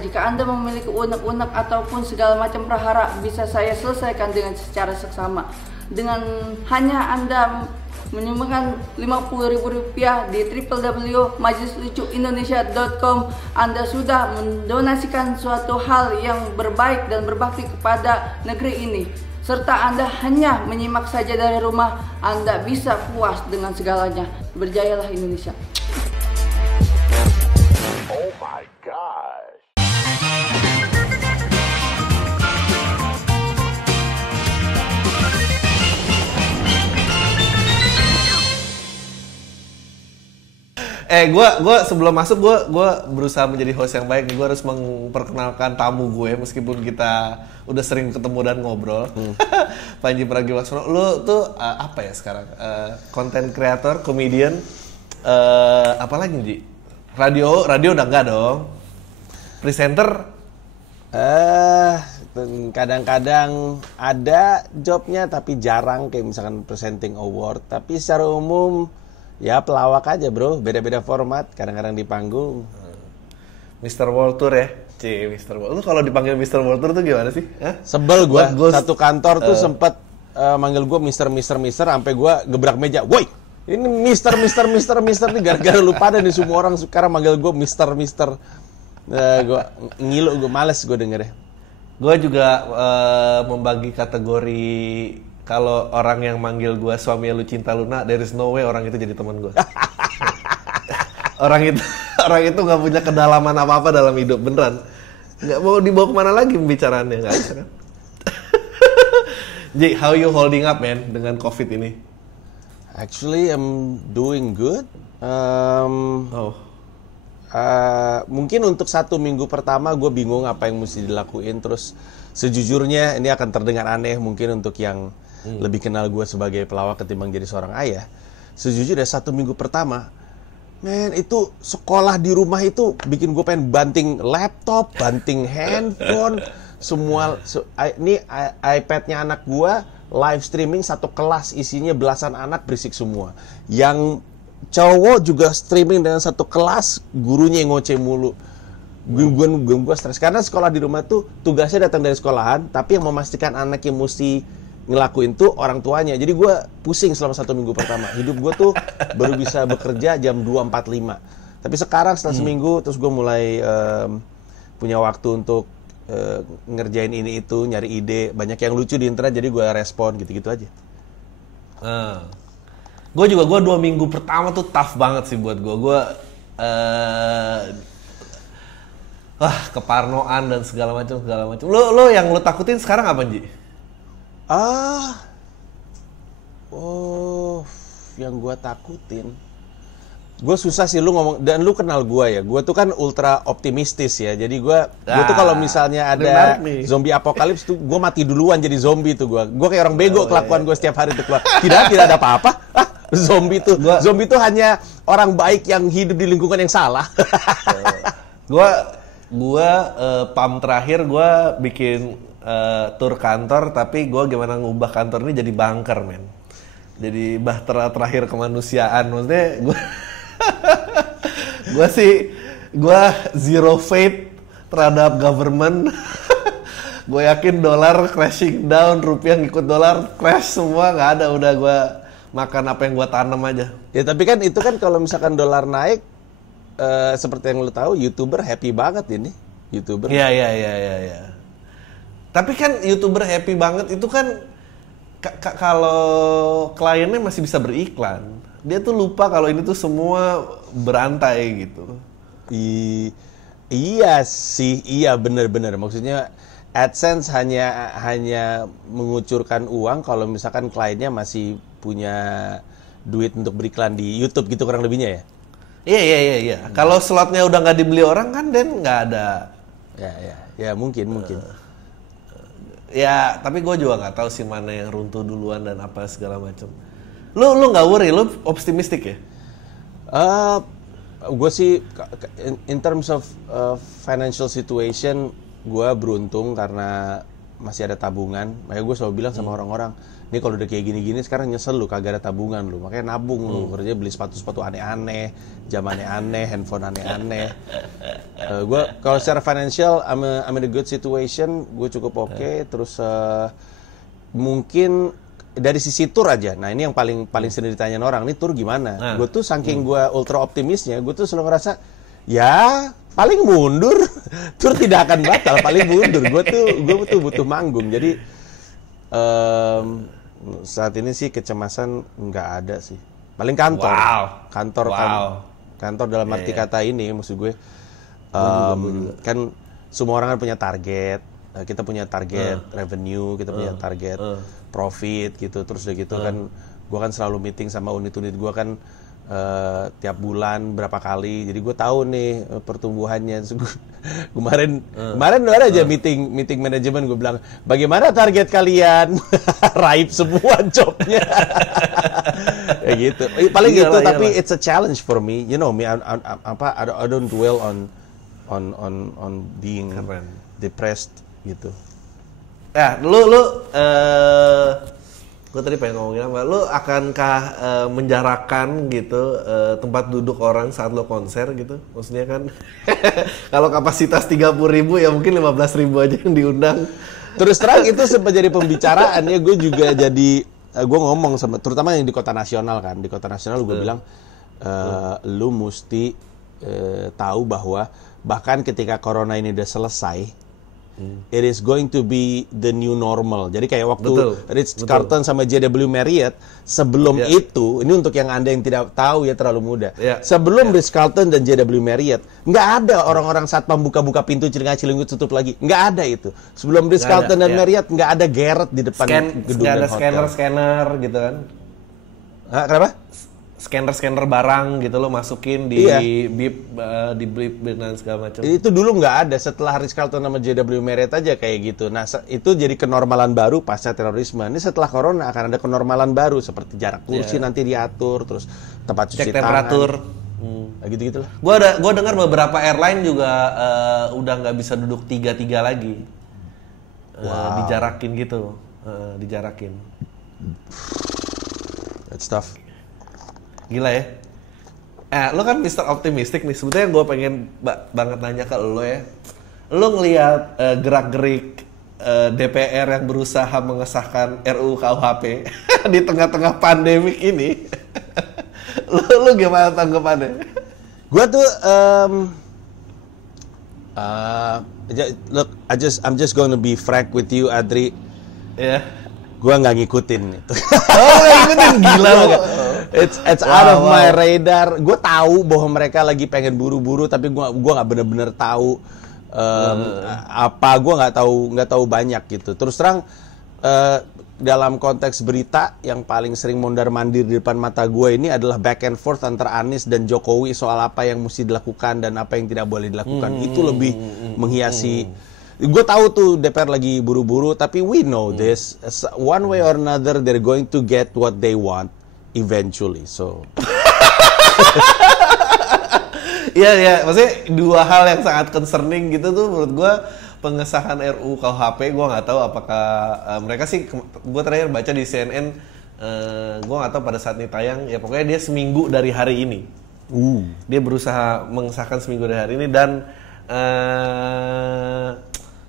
Jika Anda memiliki unek-unek ataupun segala macam prahara, bisa saya selesaikan dengan secara seksama. Dengan hanya Anda menyumbangkan Rp50.000 di www.majelislucuindonesia.com, Anda sudah mendonasikan suatu hal yang berbaik dan berbakti kepada negeri ini. Serta Anda hanya menyimak saja dari rumah, Anda bisa puas dengan segalanya. Berjayalah Indonesia. Oh my gosh. Gue sebelum masuk gue berusaha menjadi host yang baik. Gue harus memperkenalkan tamu gue meskipun kita udah sering ketemu dan ngobrol. Panji Pragiwaksono, lu tuh apa ya sekarang? Content creator, comedian, apa lagi Ji? Radio udah enggak dong. Presenter? Kadang-kadang ada jobnya tapi jarang, kayak misalkan presenting award. Tapi secara umum ya pelawak aja bro, beda-beda format, kadang-kadang di panggung. Mr. World Tour ya? Mr. World. Lu kalau dipanggil Mr. World Tour tuh gimana sih? Hah? Sebel gue, satu kantor tuh sempet manggil gue Mister, sampai gue gebrak meja. Woi, ini Mister nih, gara-gara lu pada nih semua orang sekarang manggil gue Mister. Gue ngilu, gue males gue dengernya. Gue juga membagi kategori. Kalau orang yang manggil gue suami lu cinta Luna, there is no way orang itu jadi teman gue. orang itu nggak punya kedalaman apa-apa dalam hidup, beneran. Nggak mau dibawa kemana lagi pembicaraannya, nggak bisa kan? Ji, how you holding up man dengan COVID ini? Actually, I'm doing good. Mungkin untuk 1 minggu pertama gue bingung apa yang mesti dilakuin. Terus sejujurnya ini akan terdengar aneh mungkin untuk yang lebih kenal gue sebagai pelawak ketimbang jadi seorang ayah. Sejujurnya 1 minggu pertama, men, itu sekolah di rumah itu bikin gue pengen banting laptop, banting handphone, semua. Ini iPad-nya anak gue live streaming satu kelas isinya belasan anak, berisik semua. Yang cowok juga streaming dengan satu kelas, gurunya yang ngoceh mulu. Gue stres karena sekolah di rumah tuh tugasnya datang dari sekolahan, tapi yang memastikan anak yang mesti ngelakuin tuh orang tuanya. Jadi gue pusing selama 1 minggu pertama. Hidup gue tuh baru bisa bekerja jam 2.45. Tapi sekarang setelah seminggu, terus gue mulai punya waktu untuk ngerjain ini itu, nyari ide. Banyak yang lucu di internet, jadi gue respon gitu-gitu aja. Gue 2 minggu pertama tuh tough banget sih buat gue. Keparnoan dan segala macam. Lo yang lo takutin sekarang apa, Ji? Yang gue takutin, gue susah sih lu ngomong, dan lu kenal gue ya, gue tuh kan ultra optimistis ya, jadi gue tuh kalau misalnya ada zombie apokalips tuh gue mati duluan jadi zombie tuh gue kayak orang bego kelakuan gue setiap hari tuh keluar, tidak ada apa-apa. Zombie tuh hanya orang baik yang hidup di lingkungan yang salah. Gue pam terakhir gue bikin tur kantor, tapi gue gimana ngubah kantor ini jadi bunker, men. Jadi bahtera terakhir kemanusiaan. Maksudnya gue zero faith terhadap government. Gue yakin dolar crashing down, rupiah ngikut dolar crash semua, nggak ada. Udah gue makan apa yang gue tanam aja. Ya tapi kan itu kan kalau misalkan dolar naik, seperti yang lo tahu, YouTuber happy banget ini. YouTuber. Iya. Tapi kan YouTuber happy banget itu kan kalau kliennya masih bisa beriklan. Dia tuh lupa kalau ini tuh semua berantai gitu. Iya sih, iya benar. Maksudnya AdSense hanya mengucurkan uang kalau misalkan kliennya masih punya duit untuk beriklan di YouTube gitu kurang lebihnya ya. Iya. Kalau slotnya udah nggak dibeli orang kan, dan nggak ada. Ya mungkin. Ya, tapi gue juga nggak tahu sih mana yang runtuh duluan dan apa segala macam. Lu nggak worry, lu optimistik ya? Gue sih in terms of financial situation, gue beruntung karena masih ada tabungan. Makanya gue selalu bilang sama orang-orang, nih kalau udah kayak gini-gini sekarang nyesel lu kagak ada tabungan lu. Makanya nabung lu, kerja beli sepatu-sepatu aneh-aneh, jam aneh-aneh, handphone aneh-aneh. Gue kalau secara financial, I'm in a good situation, gue cukup oke. Terus mungkin dari sisi tour aja. Nah ini yang paling sering ditanyain orang, nih tour gimana? Gue tuh saking gue ultra optimisnya, gue tuh selalu ngerasa ya paling mundur, tour tidak akan batal, paling mundur. Gue tuh butuh manggung. Jadi saat ini sih kecemasan nggak ada sih. Paling kantor, kantor dalam arti kata ini, maksud gue, kan semua orang kan punya target. Kita punya target revenue, kita punya target profit gitu. Terus udah gitu kan, gue kan selalu meeting sama unit-unit gue kan tiap bulan berapa kali. Jadi gue tahu nih pertumbuhannya. Kemarin ada aja meeting manajemen, gue bilang bagaimana target kalian? Raib semua jobnya. Kayak gitu. Paling gitu. Tapi it's a challenge for me. You know me, I don't dwell on being depressed gitu. Ya, gue tadi pengen ngomongin apa? Lu akankah menjarakan gitu tempat duduk orang saat lo konser gitu? Maksudnya kan kalau kapasitas 30.000 ya mungkin 15.000 aja yang diundang. Terus terang itu sempat jadi pembicaraan ya, gue juga jadi gue ngomong sama terutama yang di kota nasional kan. Di kota nasional gue bilang lu mesti tahu bahwa bahkan ketika corona ini udah selesai, it is going to be the new normal. Jadi kayak waktu Ritz-Carlton sama JW Marriott sebelum itu, ini untuk yang Anda yang tidak tahu ya terlalu muda. Sebelum Ritz-Carlton dan JW Marriott, nggak ada orang-orang saat membuka-buka pintu Cilingut tutup lagi. Nggak ada itu. Sebelum Ritz-Carlton dan Marriott nggak ada Garrett di depan gedung dan hotel. Scanner gitu kan? Kenapa? Scanner barang gitu lo masukin di bip di blip dan segala macam. Itu dulu nggak ada, setelah Ritz-Carlton sama JW Marriott aja kayak gitu. Nah itu jadi kenormalan baru pasca terorisme. Ini setelah corona akan ada kenormalan baru seperti jarak kursi nanti diatur, terus tempat cuci cek temperatur. Gitu-gitu lah. Gua dengar beberapa airline juga udah nggak bisa duduk 3-3 lagi. Dijarakin gitu, dijarakin. That's tough. Gila ya. Lo kan Mr. Optimistic nih. Sebetulnya gue pengen banget nanya ke lo ya. Lo ngelihat gerak-gerik DPR yang berusaha mengesahkan RUU KUHP di tengah-tengah pandemik ini. lo gimana tanggapannya? Gue tuh look, I'm just gonna be frank with you, Adri. Ya. Gue nggak ngikutin itu. Oh, nggak ngikutin, gila lo. It's out of my radar. Gue tahu bahwa mereka lagi pengen buru-buru, tapi gue nggak bener-bener tahu apa. Gue nggak tahu banyak gitu. Terus terang dalam konteks berita yang paling sering mondar-mandir di depan mata gue ini adalah back and forth antara Anies dan Jokowi soal apa yang mesti dilakukan dan apa yang tidak boleh dilakukan. Itu lebih menghiasi. Gue tahu tuh DPR lagi buru-buru, tapi we know this. One way or another, they're going to get what they want eventually. So, Iya, maksudnya dua hal yang sangat concerning gitu tuh menurut gue. Pengesahan RUU KUHP, gue nggak tahu apakah mereka sih, gue terakhir baca di CNN, gue nggak tahu pada saat ini tayang, ya pokoknya dia seminggu dari hari ini. Dia berusaha mengesahkan seminggu dari hari ini dan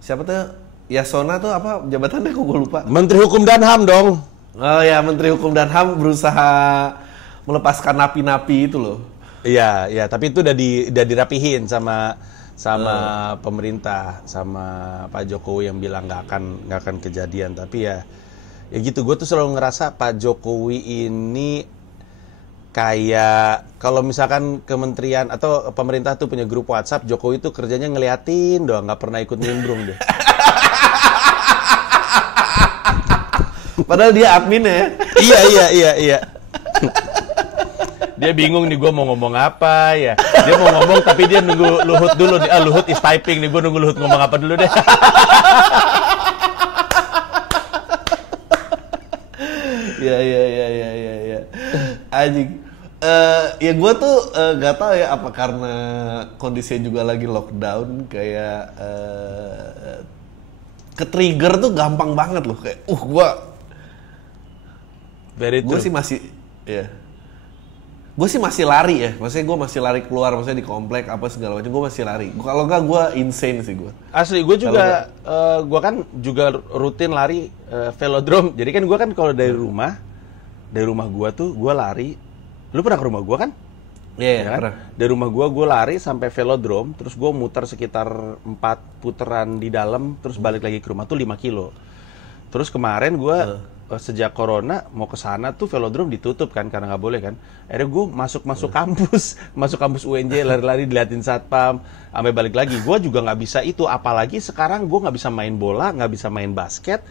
siapa tuh? Yasona tuh apa jabatannya, kok gue lupa. Menteri Hukum dan HAM dong. Oh ya, Menteri Hukum dan HAM berusaha melepaskan napi-napi itu loh. Iya, tapi itu udah dirapihin sama pemerintah, sama Pak Jokowi yang bilang nggak akan kejadian. Tapi ya gitu. Gue tuh selalu ngerasa Pak Jokowi ini kayak kalau misalkan kementerian atau pemerintah tuh punya grup WhatsApp, Jokowi tuh kerjanya ngeliatin doang, nggak pernah ikut nimbrung deh. Padahal dia admin ya. Iya. Dia bingung nih, gue mau ngomong apa ya. Dia mau ngomong tapi dia nunggu Luhut dulu nih. Luhut is typing nih, gue nunggu Luhut ngomong apa dulu deh. Ya. Anjing. Ya gue tuh gak tahu ya apa karena kondisinya juga lagi lockdown kayak ke-trigger tuh gampang banget loh. Kayak, gue sih masih, ya. Gue sih masih lari ya. Maksudnya gue masih lari keluar, maksudnya di komplek apa segala macam. Gue masih lari. Kalau nggak gue insane sih gue. Asli, gue juga, gue kan juga rutin lari velodrome. Jadi kan gue kan kalau dari rumah gue tuh gue lari. Lu pernah ke rumah gue kan? Iya, kan? pernah. Dari rumah gue lari sampai velodrome, terus gue muter sekitar 4 putaran di dalam, terus balik lagi ke rumah tuh 5 kilo. Terus kemarin gue sejak corona mau ke sana tuh velodrome ditutup kan karena nggak boleh kan. Akhirnya gue masuk kampus UNJ, lari-lari diliatin satpam, sampai balik lagi. Gue juga nggak bisa itu, apalagi sekarang gue nggak bisa main bola, nggak bisa main basket.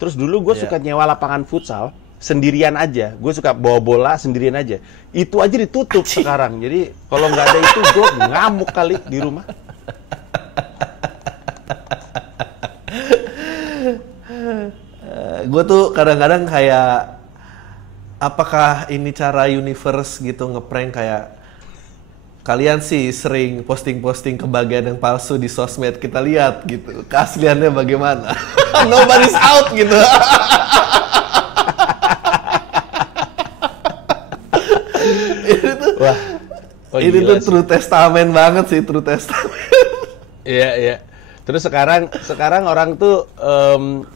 Terus dulu gue suka nyewa lapangan futsal sendirian aja, gue suka bawa bola sendirian aja. Itu aja ditutup sekarang. Jadi kalau nggak ada itu gue ngamuk kali di rumah. Gue tuh kadang-kadang kayak, apakah ini cara universe gitu ngeprank kayak kalian sih sering posting-posting kebahagiaan yang palsu di sosmed, kita lihat gitu keasliannya bagaimana. Nobody's out gitu. Wah, ini tuh true testament banget sih, true testament. Iya, iya. Terus sekarang orang tuh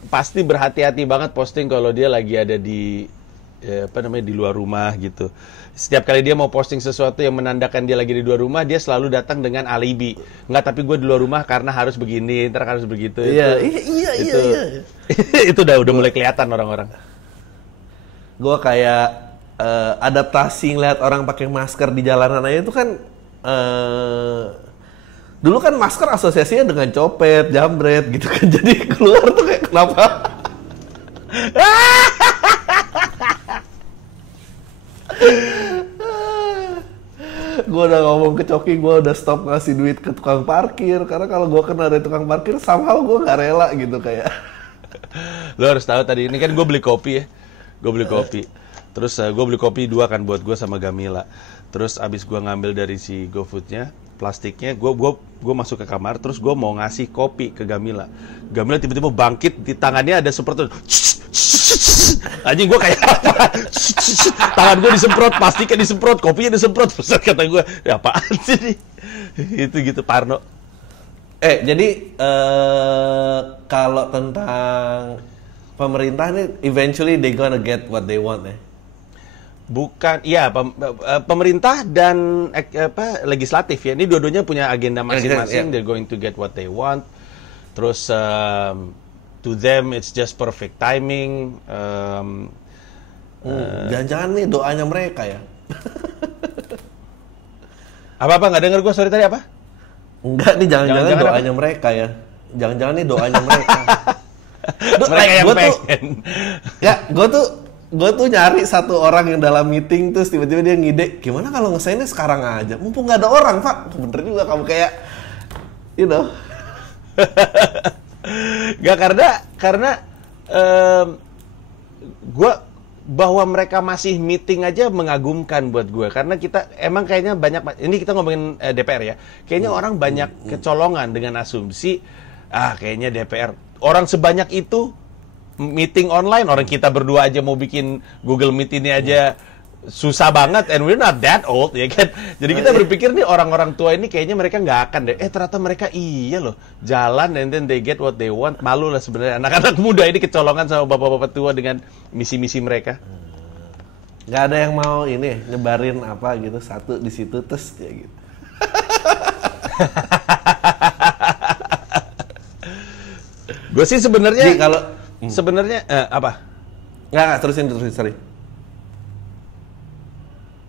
pasti berhati-hati banget posting kalau dia lagi ada di di luar rumah gitu. Setiap kali dia mau posting sesuatu yang menandakan dia lagi di luar rumah, dia selalu datang dengan alibi. Enggak, tapi gue di luar rumah karena harus begini, ntar harus begitu. Iya. Itu udah mulai kelihatan orang-orang. Gue kayak adaptasi ngeliat orang pakai masker di jalanan aja itu kan dulu kan masker asosiasinya dengan copet, jambret gitu kan. Jadi keluar tuh kayak kenapa? Gue udah ngomong ke Coki, gue udah stop ngasih duit ke tukang parkir karena kalau gue kena dari tukang parkir somehow gue nggak rela gitu kayak. Lo harus tahu tadi ini kan gue beli kopi ya, terus gue beli kopi 2 kan buat gue sama Gamila. Terus abis gue ngambil dari si GoFood-nya, plastiknya, gue masuk ke kamar, terus gue mau ngasih kopi ke Gamila. Gamila tiba-tiba bangkit, di tangannya ada semprotan. Anjing, gue kayak apa? Tangan gue disemprot, plastiknya disemprot, kopinya disemprot. Terus kata gue, ya apaan sih nih? Itu gitu, Parno. Jadi kalau tentang pemerintah nih, eventually they gonna get what they want ya. Bukan, iya, pemerintah dan legislatif ya. Ini dua-duanya punya agenda masing-masing. They're going to get what they want. Terus to them it's just perfect timing. Jangan-jangan nih doanya mereka ya. Apa nggak dengar gue sorry tadi apa? Enggak nih, jangan-jangan doanya apa? Mereka ya. Jangan-jangan nih doanya mereka. Mereka yang pengen. Ya, gue tuh nyari satu orang yang dalam meeting terus tiba-tiba dia ngide, gimana kalau ngesainnya sekarang aja, mumpung nggak ada orang, Pak. Bener juga kamu kayak, you know. Gak karena gue bahwa mereka masih meeting aja mengagumkan buat gue, karena kita emang kayaknya banyak, ini kita ngomongin DPR ya, kayaknya orang banyak kecolongan dengan asumsi kayaknya DPR orang sebanyak itu meeting online, orang kita berdua aja mau bikin Google Meet ini aja susah banget, and we're not that old ya kan. Jadi kita berpikir nih orang-orang tua ini kayaknya mereka nggak akan deh. Ternyata mereka iya loh, jalan and then they get what they want. Malu lah sebenarnya anak-anak muda ini kecolongan sama bapak-bapak tua dengan misi-misi mereka. Nggak ada yang mau ini nyebarin apa gitu satu di situ terus ya gitu. Gue sih sebenarnya kalau apa? Nggak, terusin, sorry.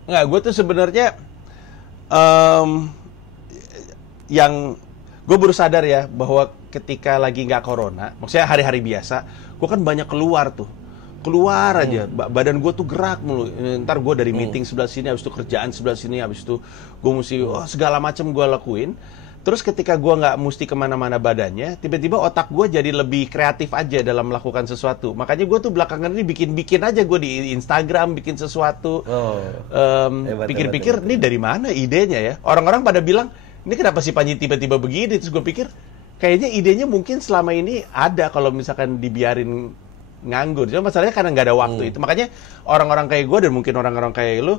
Nggak, gue tuh sebenarnya yang gue baru sadar ya bahwa ketika lagi nggak corona, maksudnya hari-hari biasa, gue kan banyak keluar aja, badan gue tuh gerak mulu. Ntar gue dari meeting sebelah sini, habis itu kerjaan sebelah sini, habis itu gue mesti segala macam gue lakuin. Terus ketika gue nggak mesti kemana-mana badannya, tiba-tiba otak gue jadi lebih kreatif aja dalam melakukan sesuatu. Makanya gue tuh belakangan ini bikin aja gue di Instagram, bikin sesuatu. Pikir-pikir, ini dari mana idenya ya? Orang-orang pada bilang, ini kenapa si Panji tiba-tiba begini? Terus gue pikir, kayaknya idenya mungkin selama ini ada kalau misalkan dibiarin nganggur. Cuma masalahnya karena nggak ada waktu itu. Makanya orang-orang kayak gue dan mungkin orang-orang kayak lu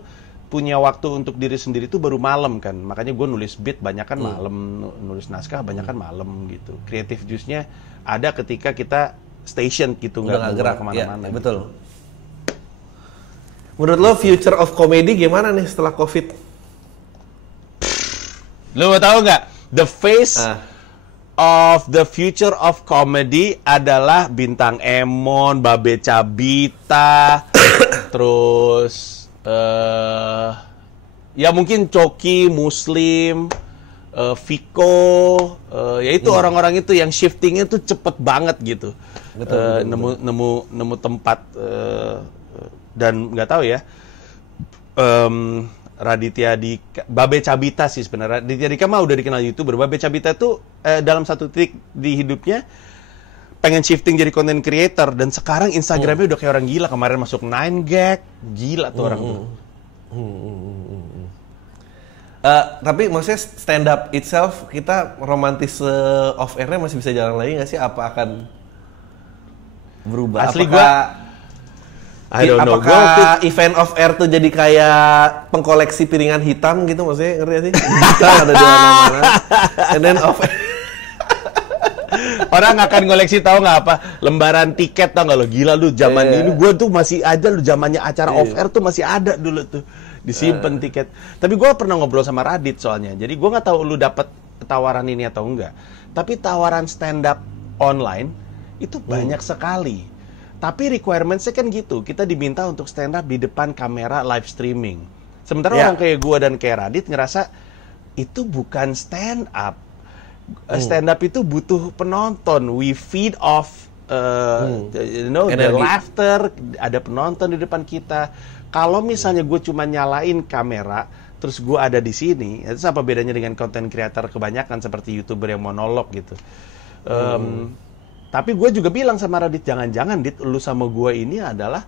punya waktu untuk diri sendiri itu baru malam kan. Makanya gue nulis beat banyak kan malam, nulis naskah banyak kan malam gitu. Creative juice-nya ada ketika kita station gitu, nggak gerak kemana-mana. Ya, betul. Menurut lo future of comedy gimana nih setelah COVID? Lo mau tahu nggak? The face of the future of comedy adalah Bintang Emon, Babe Cabita, terus ya mungkin Coki, Muslim, Viko, yaitu orang-orang itu yang shiftingnya tuh cepet banget gitu. Betul. Nemu tempat dan nggak tahu ya. Raditya Dika, Babe Cabita sih sebenarnya. Raditya Dika mah udah dikenal YouTuber. Babe Cabita tuh dalam satu titik di hidupnya pengen shifting jadi content creator dan sekarang Instagramnya udah kayak orang gila. Kemarin masuk 9gag, gila tuh orang tuh. Tapi maksudnya stand up itself kita romantis off air-nya masih bisa jalan lagi nggak sih? Apa akan berubah? Asli I don't know. Apakah event off air tuh jadi kayak pengkoleksi piringan hitam gitu maksudnya, ngerti gak sih? Kita ada di mana-mana. And then off air. Orang akan ngoleksi tahu nggak apa? Lembaran tiket tau nggak lo? Gila lu zaman ini gue tuh masih ada lu zamannya acara off air tuh masih ada dulu tuh. Disimpan tiket. Tapi gue pernah ngobrol sama Radit soalnya. Jadi gue nggak tahu lu dapet tawaran ini atau enggak. Tapi tawaran stand up online itu banyak sekali. Tapi requirement-nya kan gitu. Kita diminta untuk stand up di depan kamera live streaming. Sementara orang kayak gue dan kayak Radit ngerasa itu bukan stand up. Stand up itu butuh penonton. We feed off the laughter. Ada penonton di depan kita. Kalau misalnya gue cuma nyalain kamera, terus gue ada di sini, itu apa bedanya dengan content creator kebanyakan seperti YouTuber yang monolog gitu. Tapi gue juga bilang sama Radit, jangan-jangan Dit, lu sama gue ini adalah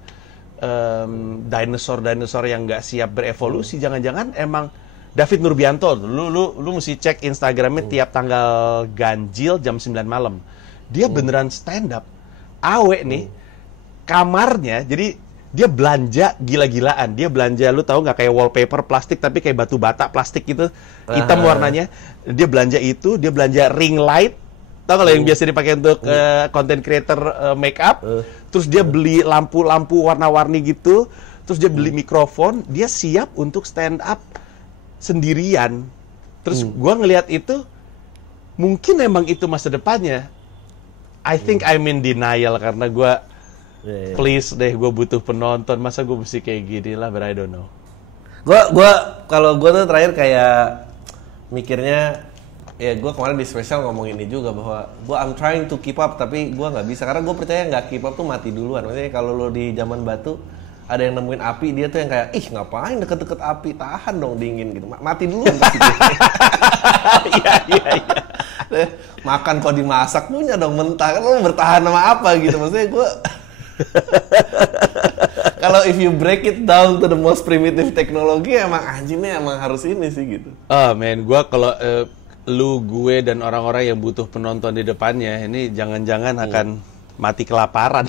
dinosaur yang nggak siap berevolusi. Jangan-jangan emang David Nurbianto, lu mesti cek Instagramnya tiap tanggal ganjil jam 9 malam. Dia beneran stand up. Awe nih, kamarnya, jadi dia belanja gila-gilaan. Dia belanja, lu tahu nggak, kayak wallpaper plastik tapi kayak batu bata plastik gitu, hitam warnanya. Dia belanja itu, dia belanja ring light. Tahu kalau yang biasa dipakai untuk content creator make up. Terus dia beli lampu-lampu warna-warni gitu. Terus dia beli mikrofon. Dia siap untuk stand up sendirian. Terus gua ngelihat itu, mungkin emang itu masa depannya. I think I'm in denial karena gua please deh, gue butuh penonton. Masa gue mesti kayak gini lah, but I don't know. Kalau gue tuh terakhir kayak mikirnya, ya gue kemarin di spesial ngomong ini juga bahwa I'm trying to keep up tapi gue nggak bisa karena gue percaya nggak keep up tuh mati duluan. Maksudnya kalau lo di zaman batu ada yang nemuin api, dia tuh yang kayak ngapain deket-deket api, tahan dong dingin gitu, mati duluan pasti. Iya. Makan kok dimasak punya dong mentah, kan lo bertahan sama apa gitu. Maksudnya gue kalau if you break it down to the most primitive teknologi, emang anjingnya emang harus ini sih gitu. Gue kalau gue dan orang-orang yang butuh penonton di depannya ini jangan-jangan akan mati kelaparan.